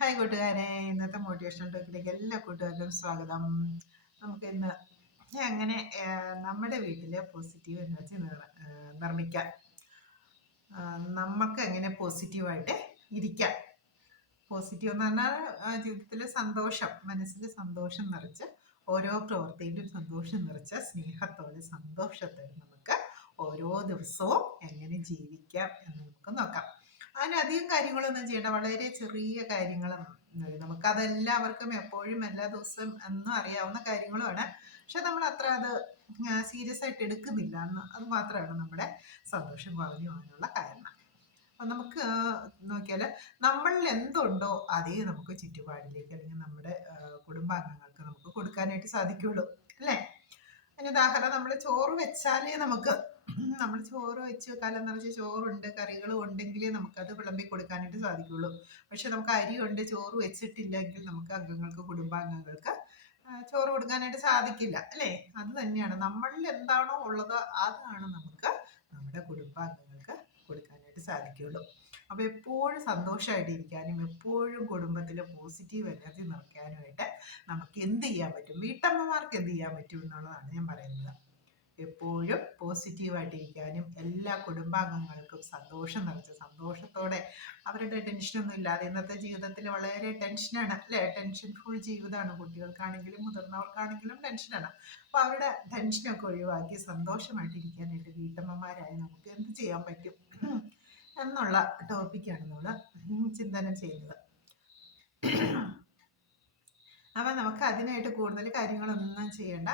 Hi കൂട്ടുകാരെ, ഇന്നത്തെ motivational ടോക്കിലേക്ക് എല്ലാ കൂട്ടുകാർക്കും സ്വാഗതം. നമുക്ക് ഇന്ന് എങ്ങനെ നമ്മുടെ വീട്ടിലെ പോസിറ്റീവ് എനർജി നിർമ്മിക്കാം, നമുക്ക് എങ്ങനെ പോസിറ്റീവായിട്ട് ഇരിക്കാം. പോസിറ്റീവ് എന്ന് പറഞ്ഞാൽ ജീവിതത്തിൽ സന്തോഷം, മനസ്സിൽ സന്തോഷം നിറച്ച്, ഓരോ പ്രവൃത്തിയിലും സന്തോഷം നിറച്ച, സ്നേഹത്തോടെ സന്തോഷത്തോടെ നമുക്ക് ഓരോ ദിവസവും എങ്ങനെ ജീവിക്കാം എന്ന് നമുക്ക് നോക്കാം. അതിനധികം കാര്യങ്ങളൊന്നും ചെയ്യേണ്ട, വളരെ ചെറിയ കാര്യങ്ങളും നമുക്കതെല്ലാവർക്കും എപ്പോഴും എല്ലാ ദിവസവും എന്നും അറിയാവുന്ന കാര്യങ്ങളുമാണ്. പക്ഷെ നമ്മൾ അത്ര അത് സീരിയസ് ആയിട്ട് എടുക്കുന്നില്ല എന്ന്, അത് മാത്രമാണ് നമ്മുടെ സന്തോഷം കുറഞ്ഞു പോകാനുള്ള കാരണം. അപ്പം നമുക്ക് നോക്കിയാൽ നമ്മളിൽ എന്തുണ്ടോ അതേ നമുക്ക് ചുറ്റുപാടിലേക്ക് അല്ലെങ്കിൽ നമ്മുടെ കുടുംബാംഗങ്ങൾക്ക് നമുക്ക് കൊടുക്കാനായിട്ട് സാധിക്കുള്ളൂ, അല്ലേ? അതിന് ഉദാഹരണം, നമ്മൾ ചോറ് വെച്ചാലേ നമ്മൾ ചോറ് വെച്ച് കലം നിറച്ച് ചോറുണ്ട്, കറികളും ഉണ്ടെങ്കിലേ നമുക്കത് വിളമ്പി കൊടുക്കാനായിട്ട് സാധിക്കുള്ളൂ. പക്ഷെ നമുക്ക് അരിയുണ്ട്, ചോറ് വെച്ചിട്ടില്ലെങ്കിൽ നമുക്ക് കുടുംബാംഗങ്ങൾക്ക് ചോറ് കൊടുക്കാനായിട്ട് സാധിക്കില്ല, അല്ലേ? അത് തന്നെയാണ്, നമ്മളിൽ എന്താണോ ഉള്ളത് അതാണ് നമുക്ക് നമ്മുടെ കുടുംബാംഗങ്ങൾക്ക് കൊടുക്കാനായിട്ട് സാധിക്കുള്ളൂ. അപ്പോൾ എപ്പോഴും സന്തോഷമായിട്ടിരിക്കാനും എപ്പോഴും കുടുംബത്തിൽ പോസിറ്റീവ് എനർജി നിറയ്ക്കാനുമായിട്ട് നമുക്ക് എന്ത് ചെയ്യാൻ പറ്റും, വീട്ടമ്മമാർക്ക് എന്ത് ചെയ്യാൻ പറ്റും എന്നുള്ളതാണ് ഞാൻ പറയുന്നത്. എപ്പോഴും പോസിറ്റീവായിട്ടിരിക്കാനും എല്ലാ കുടുംബാംഗങ്ങൾക്കും സന്തോഷം നിറച്ച് സന്തോഷത്തോടെ അവരുടെ ടെൻഷനൊന്നും ഇല്ലാതെ, ഇന്നത്തെ ജീവിതത്തിൽ വളരെ ടെൻഷനാണ്, അല്ലേ? ടെൻഷൻ ഫുൾ ജീവിതമാണ്. കുട്ടികൾക്കാണെങ്കിലും മുതിർന്നവർക്കാണെങ്കിലും ടെൻഷനാണ്. അപ്പോൾ അവരുടെ ടെൻഷനൊക്കെ ഒഴിവാക്കി സന്തോഷമായിട്ടിരിക്കാനായിട്ട് വീട്ടമ്മമാരായി നമുക്ക് എന്ത് ചെയ്യാൻ പറ്റും എന്നുള്ള ടോപ്പിക്കാണ് നമ്മൾ ചിന്തനം ചെയ്യുന്നത്. അപ്പം നമുക്ക് അതിനായിട്ട് കൂടുതൽ കാര്യങ്ങളൊന്നും ചെയ്യേണ്ട.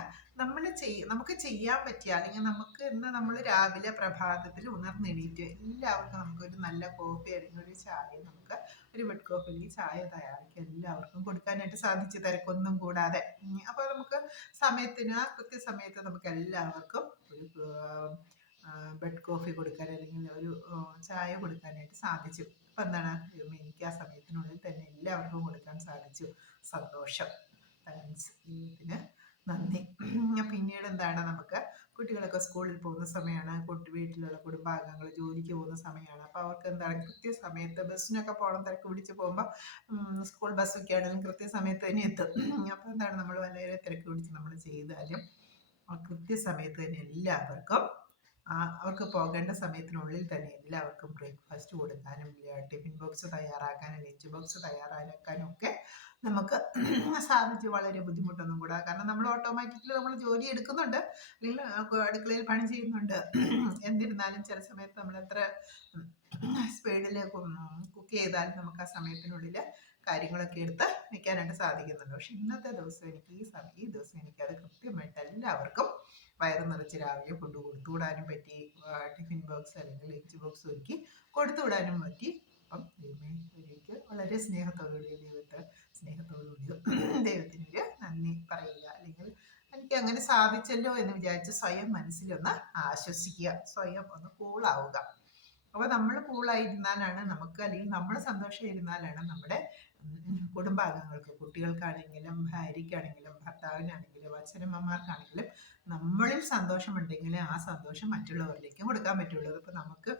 നമുക്ക് ചെയ്യാൻ പറ്റിയ, അല്ലെങ്കിൽ നമുക്ക് ഇന്ന് നമ്മൾ രാവിലെ പ്രഭാതത്തിൽ ഉണർന്നെണീറ്റ് എല്ലാവർക്കും നമുക്കൊരു നല്ല കോഫി അല്ലെങ്കിൽ ഒരു ചായ, നമുക്ക് ഒരു ബെഡ് കോഫി അല്ലെങ്കിൽ ചായ തയ്യാറാക്കി എല്ലാവർക്കും കൊടുക്കാനായിട്ട് സാധിച്ചു, തിരക്കൊന്നും കൂടാതെ. അപ്പോൾ നമുക്ക് കൃത്യസമയത്ത് നമുക്ക് എല്ലാവർക്കും ഒരു ബെഡ് കോഫി കൊടുക്കാൻ അല്ലെങ്കിൽ ഒരു ചായ കൊടുക്കാനായിട്ട് സാധിച്ചു. അപ്പം എന്താണ്, എനിക്ക് ആ സമയത്തിനുള്ളിൽ തന്നെ എല്ലാവർക്കും കൊടുക്കാൻ സാധിച്ചു. സന്തോഷം, താങ്ക്സ്, ദൈവത്തിന് നന്ദി. പിന്നീട് എന്താണ്, നമുക്ക് കുട്ടികളൊക്കെ സ്കൂളിൽ പോകുന്ന സമയമാണ്, വീട്ടിലുള്ള കുടുംബാംഗങ്ങൾ ജോലിക്ക് പോകുന്ന സമയമാണ്. അപ്പോൾ അവർക്ക് എന്താണ്, കൃത്യസമയത്ത് ബസ്സിനൊക്കെ പോകണം, തിരക്ക് പിടിച്ച് പോകുമ്പോൾ സ്കൂൾ ബസ്സൊക്കെ ആണെങ്കിലും കൃത്യസമയത്ത് തന്നെ എത്തും. അപ്പോൾ എന്താണ്, നമ്മൾ വളരെ തിരക്ക് പിടിച്ച് നമ്മൾ ചെയ്താലും കൃത്യസമയത്ത് തന്നെ എല്ലാവർക്കും അവർക്ക് പോകേണ്ട സമയത്തിനുള്ളിൽ തന്നെ എല്ലാവർക്കും ബ്രേക്ക്ഫാസ്റ്റ് കൊടുക്കാനും ടിഫിൻ ബോക്സ് തയ്യാറാക്കാനും ലഞ്ച് ബോക്സ് തയ്യാറാക്കാനും ഒക്കെ നമുക്ക് സാധിച്ചു. വളരെ ബുദ്ധിമുട്ടൊന്നും കൂടാ, കാരണം നമ്മൾ ഓട്ടോമാറ്റിക്കലി നമ്മൾ ജോലി എടുക്കുന്നുണ്ട്, അല്ലെങ്കിൽ അടുക്കളയിൽ പണി ചെയ്യുന്നുണ്ട്. എന്നിരുന്നാലും ചില സമയത്ത് നമ്മൾ എത്ര സ്പീഡിൽ കുക്ക് ചെയ്താലും നമുക്ക് ആ സമയത്തിനുള്ളിൽ കാര്യങ്ങളൊക്കെ എടുത്ത് വയ്ക്കാനായിട്ട് സാധിക്കുന്നുണ്ട്. പക്ഷെ ഇന്നത്തെ ദിവസം ഈ ദിവസം എനിക്കത് കൃത്യമായിട്ട് എല്ലാവർക്കും വയറ് നിറച്ച് രാവിലെ ഫുഡ് കൊടുത്തുവിടാനും പറ്റി, ടിഫിൻ ബോക്സ് അല്ലെങ്കിൽ ലഞ്ച് ബോക്സ് ഒരുക്കി കൊടുത്തുവിടാനും പറ്റി. അപ്പം എനിക്ക് വളരെ സ്നേഹത്തോടുകൂടി ദൈവത്തിനൊരു നന്ദി പറയുക, അല്ലെങ്കിൽ എനിക്ക് അങ്ങനെ സാധിച്ചല്ലോ എന്ന് വിചാരിച്ച് സ്വയം മനസ്സിലൊന്ന് ആശ്വസിക്കുക, സ്വയം ഒന്ന് കൂളാവുക. അപ്പോൾ നമ്മൾ കൂളായിരുന്നാലാണ് നമുക്ക്, അല്ലെങ്കിൽ നമ്മൾ സന്തോഷമായിരുന്നാലാണ് നമ്മുടെ കുടുംബാംഗങ്ങൾക്ക്, കുട്ടികൾക്കാണെങ്കിലും ഭാര്യയ്ക്കാണെങ്കിലും ഭർത്താവിനാണെങ്കിലും അച്ഛനമ്മമാർക്കാണെങ്കിലും നമ്മളിൽ സന്തോഷമുണ്ടെങ്കിൽ ആ സന്തോഷം മറ്റുള്ളവരിലേക്കും കൊടുക്കാൻ പറ്റുള്ളൂ. ഇപ്പോൾ നമുക്ക്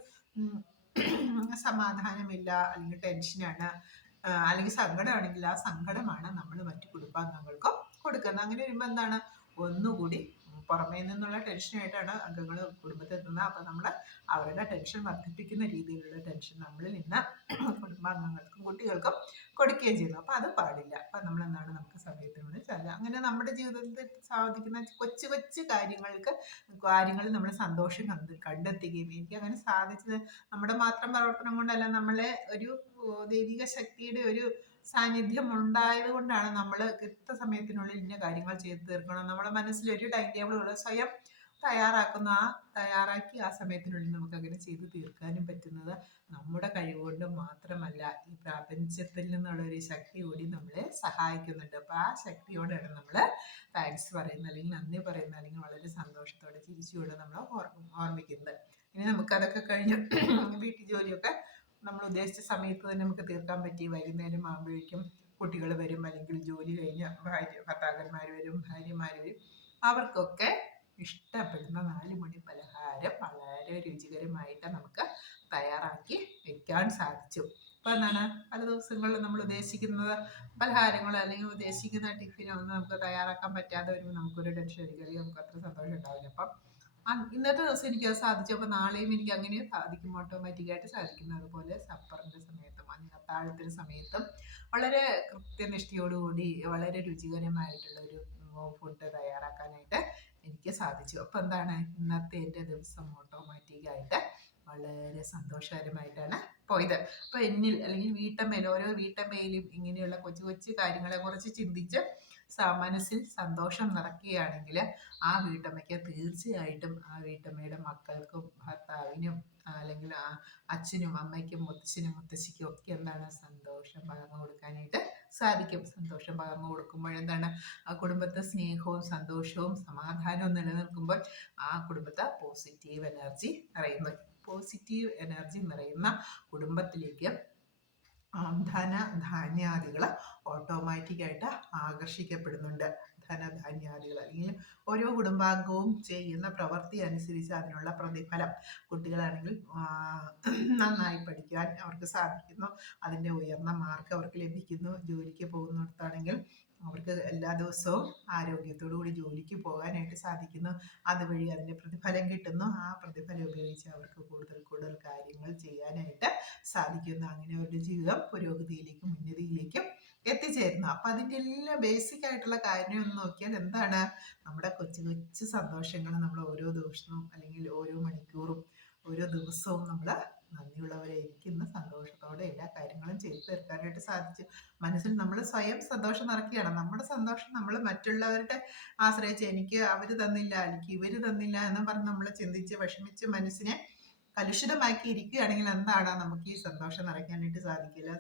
സമാധാനമില്ല, അല്ലെങ്കിൽ ടെൻഷനാണ്, അല്ലെങ്കിൽ സങ്കടമാണെങ്കിൽ ആ സങ്കടമാണ് നമ്മൾ മറ്റു കുടുംബാംഗങ്ങൾക്കും കൊടുക്കുന്നത്. അങ്ങനെ വരുമ്പോൾ എന്താണ്, ഒന്നുകൂടി പുറമേ നിന്നുള്ള ടെൻഷനായിട്ടാണ് അംഗങ്ങൾ കുടുംബത്തിൽ എത്തുന്നത്. അപ്പം നമ്മൾ അവരുടെ ടെൻഷൻ വർദ്ധിപ്പിക്കുന്ന രീതിയിലുള്ള ടെൻഷൻ നമ്മളിൽ നിന്ന് കുടുംബാംഗങ്ങൾക്കും കുട്ടികൾക്കും കൊടുക്കുകയും ചെയ്യുന്നു. അപ്പം അത് പാടില്ല. അപ്പം നമ്മളെന്താണ്, നമുക്ക് സമയത്തിനുള്ളിൽ അങ്ങനെ നമ്മുടെ ജീവിതത്തിൽ സാധിക്കുന്ന കൊച്ചു കൊച്ചു കാര്യങ്ങളിൽ നമ്മൾ സന്തോഷം കണ്ടെത്തുകയും, എനിക്ക് അങ്ങനെ സാധിച്ചത് നമ്മുടെ മാത്രം പ്രവർത്തനം കൊണ്ടല്ല, നമ്മളെ ഒരു ദൈവിക ശക്തിയുടെ ഒരു സാന്നിധ്യം ഉണ്ടായത് കൊണ്ടാണ് നമ്മൾ കൃത്യസമയത്തിനുള്ളിൽ ഇന്ന കാര്യങ്ങൾ ചെയ്തു തീർക്കണം. നമ്മുടെ മനസ്സിൽ ഒരു ടൈം ടേബിളുകൾ സ്വയം തയ്യാറാക്കി ആ സമയത്തിനുള്ളിൽ നമുക്ക് അങ്ങനെ ചെയ്തു തീർക്കാനും പറ്റുന്നത് നമ്മുടെ കഴിവുകൊണ്ട് മാത്രമല്ല, ഈ പ്രപഞ്ചത്തിൽ നിന്നുള്ള ഒരു ശക്തി കൂടി നമ്മളെ സഹായിക്കുന്നുണ്ട്. അപ്പോൾ ആ ശക്തിയോടാണ് നമ്മൾ താങ്ക്സ് പറയുന്നത്, അല്ലെങ്കിൽ നന്ദി പറയുന്നത്, അല്ലെങ്കിൽ വളരെ സന്തോഷത്തോടെ ചിരിച്ചുകൊണ്ട് നമ്മൾ ഓർമ്മിക്കുന്നത്. ഇനി നമുക്കതൊക്കെ കഴിഞ്ഞ് വീട്ടു ജോലിയൊക്കെ നമ്മൾ ഉദ്ദേശിച്ച സമയത്ത് തന്നെ നമുക്ക് തീർക്കാൻ പറ്റി. വൈകുന്നേരം ആകുമ്പോഴേക്കും കുട്ടികൾ വരും, അല്ലെങ്കിൽ ജോലി കഴിഞ്ഞ് ഭർത്താക്കന്മാർ വരും, ഭാര്യമാർ വരും. അവർക്കൊക്കെ ഇഷ്ടപ്പെടുന്ന 4 മണി പലഹാരം വളരെ രുചികരമായിട്ട് നമുക്ക് തയ്യാറാക്കി വെക്കാൻ സാധിച്ചു. അപ്പോൾ എന്താണ് പല ദിവസങ്ങളിൽ നമ്മൾ ഉദ്ദേശിക്കുന്നത് പലഹാരങ്ങളോ അല്ലെങ്കിൽ ഉദ്ദേശിക്കുന്ന ടിഫിനോ ഒന്നും നമുക്ക് തയ്യാറാക്കാൻ പറ്റാതെ വരുമ്പോൾ നമുക്കൊരു ടെൻഷൻ ആയിരിക്കും, അല്ലെങ്കിൽ നമുക്ക് അത്ര സന്തോഷം ഉണ്ടാവില്ല. അപ്പം ഇന്നത്തെ ദിവസം എനിക്കത് സാധിച്ചു, അപ്പോൾ നാളെയും എനിക്ക് അങ്ങനെ സാധിക്കും, ഓട്ടോമാറ്റിക്കായിട്ട് സാധിക്കുന്നു. അതുപോലെ സപ്പറിൻ്റെ സമയത്തും അത്താഴത്തിൻ്റെ സമയത്തും വളരെ കൃത്യനിഷ്ഠയോടുകൂടി വളരെ രുചികരമായിട്ടുള്ളൊരു ഫുഡ് തയ്യാറാക്കാനായിട്ട് എനിക്ക് സാധിച്ചു. അപ്പോൾ എന്താണ് ഇന്നത്തെ എൻ്റെ ദിവസം ഓട്ടോമാറ്റിക്കായിട്ട് വളരെ സന്തോഷകരമായിട്ടാണ് പോയത്. അപ്പോൾ എന്നിൽ അല്ലെങ്കിൽ വീട്ടമ്മയിൽ ഓരോ വീട്ടമ്മയിലും ഇങ്ങനെയുള്ള കൊച്ചു കൊച്ചു കാര്യങ്ങളെ കുറിച്ച് ചിന്തിച്ച് മനസ്സിൽ സന്തോഷം നിറയ്ക്കുകയാണെങ്കിൽ ആ വീട്ടമ്മയ്ക്ക് തീർച്ചയായിട്ടും ആ വീട്ടമ്മയുടെ മക്കൾക്കും ഭർത്താവിനും അല്ലെങ്കിൽ അച്ഛനും അമ്മയ്ക്കും മുത്തച്ഛനും മുത്തശ്ശിക്കും ഒക്കെ എന്താണ് സന്തോഷം പകർന്നു കൊടുക്കാനായിട്ട് സാധിക്കും. സന്തോഷം പകർന്നു കൊടുക്കുമ്പോഴെന്താണ് ആ കുടുംബത്തെ സ്നേഹവും സന്തോഷവും സമാധാനവും നിലനിൽക്കുമ്പോൾ ആ കുടുംബത്തെ പോസിറ്റീവ് എനർജി നിറയുന്നു. പോസിറ്റീവ് എനർജി നിറയുന്ന കുടുംബത്തിലേക്ക് ധനധാന്യാദികൾ ഓട്ടോമാറ്റിക്കായിട്ട് ആകർഷിക്കപ്പെടുന്നുണ്ട്. ധനധാന്യാദികൾ അല്ലെങ്കിൽ ഓരോ കുടുംബാംഗവും ചെയ്യുന്ന പ്രവൃത്തി അനുസരിച്ച് അതിനുള്ള പ്രതിഫലം, കുട്ടികളാണെങ്കിൽ നന്നായി പഠിക്കാൻ അവർക്ക് സാധിക്കുന്നു, അതിൻ്റെ ഉയർന്ന മാർക്ക് അവർക്ക് ലഭിക്കുന്നു. ജോലിക്ക് പോകുന്നിടത്താണെങ്കിൽ അവർക്ക് എല്ലാ ദിവസവും ആരോഗ്യത്തോടു കൂടി ജോലിക്ക് പോകാനായിട്ട് സാധിക്കുന്നു. അതുവഴി അതിൻ്റെ പ്രതിഫലം കിട്ടുന്നു. ആ പ്രതിഫലം ഉപയോഗിച്ച് അവർക്ക് കൂടുതൽ കൂടുതൽ കാര്യങ്ങൾ ചെയ്യാനായിട്ട് സാധിക്കുന്നു. അങ്ങനെ അവരുടെ ജീവിതം പുരോഗതിയിലേക്കും ഉന്നതിയിലേക്കും എത്തിച്ചേരുന്നു. അപ്പം അതിൻ്റെ എല്ലാം ബേസിക് ആയിട്ടുള്ള കാര്യം ഒന്ന് നോക്കിയാൽ എന്താണ് നമ്മുടെ കൊച്ചു കൊച്ചു സന്തോഷങ്ങൾ നമ്മൾ ഓരോ ദിവസവും അല്ലെങ്കിൽ ഓരോ മണിക്കൂറും ഓരോ ദിവസവും നമ്മൾ നന്ദിയുള്ളവരായിരിക്കും. ഇന്ന് സന്തോഷത്തോടെ എല്ലാ കാര്യങ്ങളും ചെയ്തു തീർക്കാനായിട്ട് സാധിച്ചു. മനസ്സിൽ നമ്മൾ സ്വയം സന്തോഷം നിറയ്ക്കുകയാണ്. നമ്മുടെ സന്തോഷം നമ്മൾ മറ്റുള്ളവരുടെ ആശ്രയിച്ച് എനിക്ക് അവർ തന്നില്ല എനിക്ക് ഇവർ തന്നില്ല എന്ന് പറഞ്ഞ് നമ്മൾ ചിന്തിച്ച് വിഷമിച്ച് മനസ്സിനെ കലുഷിതമാക്കി ഇരിക്കുകയാണെങ്കിൽ എന്താണ് നമുക്ക് ഈ സന്തോഷം നിറയ്ക്കാനായിട്ട് സാധിക്കില്ല.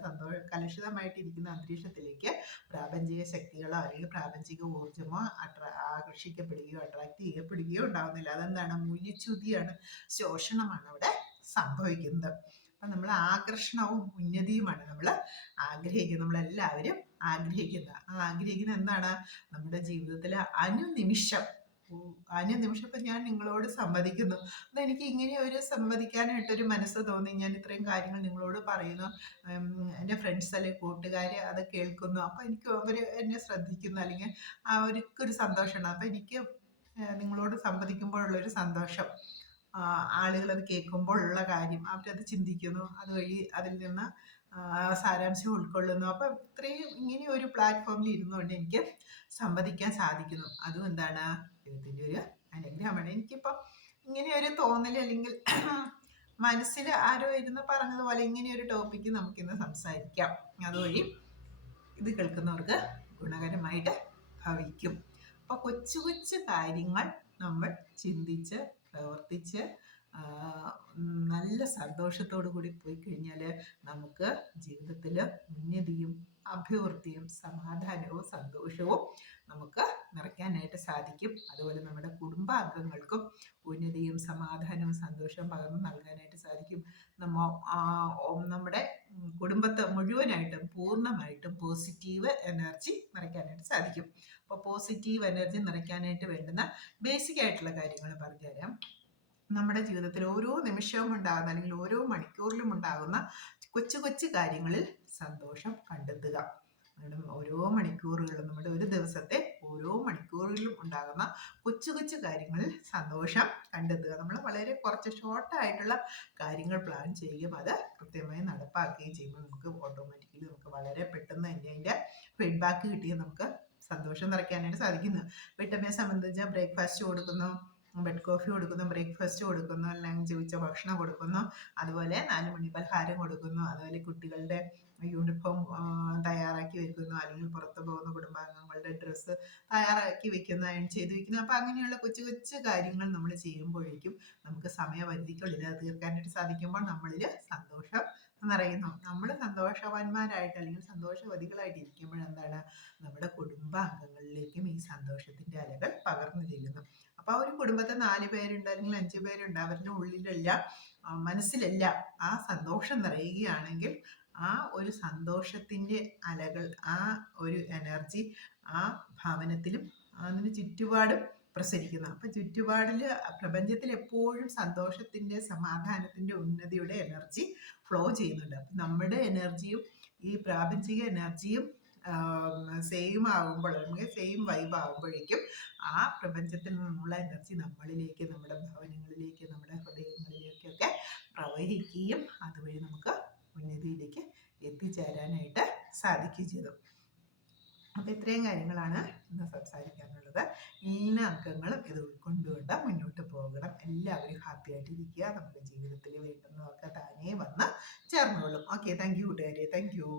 കലുഷിതമായിട്ടിരിക്കുന്ന അന്തരീക്ഷത്തിലേക്ക് പ്രാപഞ്ചിക ശക്തികളോ അല്ലെങ്കിൽ പ്രാപഞ്ചിക ഊർജമോ ആകർഷിക്കപ്പെടുകയോ അട്രാക്ട് ചെയ്യപ്പെടുകയോ ഉണ്ടാകുന്നില്ല. അതെന്താണ് മൂല്യച്യുതിയാണ്, ശോഷണമാണ് അവിടെ സംഭവിക്കുന്നത്. അപ്പം നമ്മൾ ആകർഷണവും ഉന്നതിയുമാണ് നമ്മൾ ആഗ്രഹിക്കുന്നത്, നമ്മളെല്ലാവരും ആഗ്രഹിക്കുന്നത്. ആഗ്രഹിക്കുന്നത് എന്താണ് നമ്മുടെ ജീവിതത്തിൽ അനുനിമിഷം ഇപ്പം ഞാൻ നിങ്ങളോട് സംവദിക്കുന്നു, അതെനിക്ക് ഇങ്ങനെ ഒരു സംവദിക്കാനായിട്ടൊരു മനസ്സ് തോന്നി. ഞാൻ ഇത്രയും കാര്യങ്ങൾ നിങ്ങളോട് പറയുന്നു, എൻ്റെ ഫ്രണ്ട്സ് അല്ലെങ്കിൽ കൂട്ടുകാർ അത് കേൾക്കുന്നു, അപ്പോൾ എനിക്ക് അവർ എന്നെ ശ്രദ്ധിക്കുന്നു, അല്ലെങ്കിൽ അവർക്കൊരു സന്തോഷമാണ്. അപ്പം എനിക്ക് നിങ്ങളോട് സംവദിക്കുമ്പോഴുള്ളൊരു സന്തോഷം, ആളുകളത് കേൾക്കുമ്പോഴുള്ള കാര്യം, അവരത് ചിന്തിക്കുന്നു, അതുവഴി അതിൽ നിന്ന് സാരാംശം ഉൾക്കൊള്ളുന്നു. അപ്പം ഇത്രയും ഇങ്ങനെ ഒരു പ്ലാറ്റ്ഫോമിൽ ഇരുന്നുകൊണ്ട് എനിക്ക് സംവദിക്കാൻ സാധിക്കുന്നു. അതും എന്താണ് ദൈവത്തിൻ്റെ ഒരു അനുഗ്രഹമാണ്. എനിക്കിപ്പം ഇങ്ങനെ ഒരു തോന്നൽ അല്ലെങ്കിൽ മനസ്സിൽ ആരോ ഇരുന്ന് പറഞ്ഞതുപോലെ ഇങ്ങനെ ഒരു ടോപ്പിക്ക് നമുക്കിന്ന് സംസാരിക്കാം. അതുവഴി ഇത് കേൾക്കുന്നവർക്ക് ഗുണകരമായിട്ട് ഭവിക്കും. അപ്പോൾ കൊച്ചു കൊച്ചു കാര്യങ്ങൾ നമ്മൾ ചിന്തിച്ച് പ്രവർത്തിച്ച് നല്ല സന്തോഷത്തോടു കൂടി പോയി കഴിഞ്ഞാൽ നമുക്ക് ജീവിതത്തിൽ ഉന്നതിയും അഭിവൃദ്ധിയും സമാധാനവും സന്തോഷവും നമുക്ക് നിറയ്ക്കാനായിട്ട് സാധിക്കും. അതുപോലെ നമ്മുടെ കുടുംബാംഗങ്ങൾക്കും ഉന്നതിയും സമാധാനവും സന്തോഷവും പകർന്നു നൽകാനായിട്ട് സാധിക്കും. നമ്മുടെ കുടുംബത്തെ മുഴുവനായിട്ടും പൂർണ്ണമായിട്ടും പോസിറ്റീവ് എനർജി നിറയ്ക്കാനായിട്ട് സാധിക്കും. അപ്പോൾ പോസിറ്റീവ് എനർജി നിറയ്ക്കാനായിട്ട് വേണ്ടുന്ന ബേസിക് ആയിട്ടുള്ള കാര്യങ്ങൾ പറഞ്ഞുതരാം. നമ്മുടെ ജീവിതത്തിൽ ഓരോ നിമിഷവും ഉണ്ടാകുന്ന അല്ലെങ്കിൽ ഓരോ മണിക്കൂറിലും ഉണ്ടാകുന്ന കൊച്ചു കൊച്ചു കാര്യങ്ങളിൽ സന്തോഷം കണ്ടെത്തുക. ഓരോ മണിക്കൂറുകളിലും നമ്മുടെ ഒരു ദിവസത്തെ ഓരോ മണിക്കൂറുകളിലും ഉണ്ടാകുന്ന കൊച്ചു കൊച്ചു കാര്യങ്ങളിൽ സന്തോഷം കണ്ടെത്തുക. നമ്മൾ വളരെ കുറച്ച് ഷോർട്ടായിട്ടുള്ള കാര്യങ്ങൾ പ്ലാൻ ചെയ്യുകയും അത് കൃത്യമായി നടപ്പാക്കുകയും ചെയ്യുമ്പോൾ നമുക്ക് ഓട്ടോമാറ്റിക്കലി നമുക്ക് വളരെ പെട്ടെന്ന് അതിൻ്റെ ഫീഡ്ബാക്ക് കിട്ടിയും നമുക്ക് സന്തോഷം നിറയ്ക്കാനായിട്ട് സാധിക്കുന്നു. വീട്ടമ്മയെ സംബന്ധിച്ച് ബ്രേക്ക്ഫാസ്റ്റ് കൊടുക്കുന്നു, ബെഡ് കോഫി കൊടുക്കുന്നു, ബ്രേക്ക്ഫാസ്റ്റ് കൊടുക്കുന്നു, ലഞ്ച് ഉച്ച ഭക്ഷണം കൊടുക്കുന്നു, അതുപോലെ 4 മണി പലഹാരം കൊടുക്കുന്നു, അതുപോലെ കുട്ടികളുടെ യൂണിഫോം തയ്യാറാക്കി വെക്കുന്നു, അല്ലെങ്കിൽ പുറത്ത് പോകുന്ന കുടുംബാംഗങ്ങളുടെ ഡ്രസ്സ് തയ്യാറാക്കി വെക്കുന്നു, അയൺ ചെയ്ത് വെക്കുന്നു. അപ്പം അങ്ങനെയുള്ള കൊച്ചു കൊച്ചു കാര്യങ്ങൾ നമ്മൾ ചെയ്യുമ്പോഴേക്കും നമുക്ക് സമയപരിധിക്കുള്ളിൽ അത് തീർക്കാനായിട്ട് സാധിക്കുമ്പോൾ നമ്മളിൽ സന്തോഷം നിറയുന്നു. നമ്മൾ സന്തോഷവാന്മാരായിട്ട് അല്ലെങ്കിൽ സന്തോഷവതികളായിട്ട് ഇരിക്കുമ്പോഴെന്താണ് നമ്മുടെ കുടുംബാംഗങ്ങളിലേക്കും ഈ സന്തോഷത്തിൻ്റെ അലകൾ പകർന്നു ചെല്ലുന്നു. അപ്പോൾ ആ ഒരു കുടുംബത്തെ 4 പേരുണ്ട് അല്ലെങ്കിൽ 5 പേരുണ്ട്, അവരുടെ ഉള്ളിലെല്ലാം മനസ്സിലെല്ലാം ആ സന്തോഷം നിറയുകയാണെങ്കിൽ ആ ഒരു സന്തോഷത്തിൻ്റെ അലകൾ, ആ ഒരു എനർജി ആ ഭവനത്തിലും അതിന് ചുറ്റുപാടും പ്രസരിക്കുന്നത്. അപ്പം ചുറ്റുപാടിൽ പ്രപഞ്ചത്തിൽ എപ്പോഴും സന്തോഷത്തിൻ്റെ, സമാധാനത്തിൻ്റെ, ഉന്നതിയുടെ എനർജി ഫ്ലോ ചെയ്യുന്നുണ്ട്. അപ്പം നമ്മുടെ എനർജിയും ഈ പ്രാപഞ്ചിക എനർജിയും സെയിം ആകുമ്പോൾ, അല്ലെങ്കിൽ സെയിം വൈബ് ആകുമ്പോഴേക്കും ആ പ്രപഞ്ചത്തിൽ നിന്നുള്ള എനർജി നമ്മളിലേക്ക്, നമ്മുടെ ഭവനങ്ങളിലേക്ക്, നമ്മുടെ ഹൃദയങ്ങളിലേക്കൊക്കെ പ്രവഹിക്കുകയും അതുവഴി നമുക്ക് ഉന്നതിയിലേക്ക് എത്തിച്ചേരാനായിട്ട് സാധിക്കുകയും ചെയ്തു. അപ്പം ഇത്രയും കാര്യങ്ങളാണ് ഇന്ന് സംസാരിക്കാനുള്ളത്. എല്ലാ അംഗങ്ങളും ഇത് ഉൾക്കൊണ്ടുകൊണ്ട് മുന്നോട്ട് പോകണം. എല്ലാവരും ഹാപ്പി ആയിട്ടിരിക്കുക. നമ്മുടെ ജീവിതത്തിൽ വേണ്ടുന്നതൊക്കെ താനേ വന്ന് ചേർന്നോളും. ഓക്കെ, താങ്ക് യു കൂട്ടുകാരെ, താങ്ക് യു.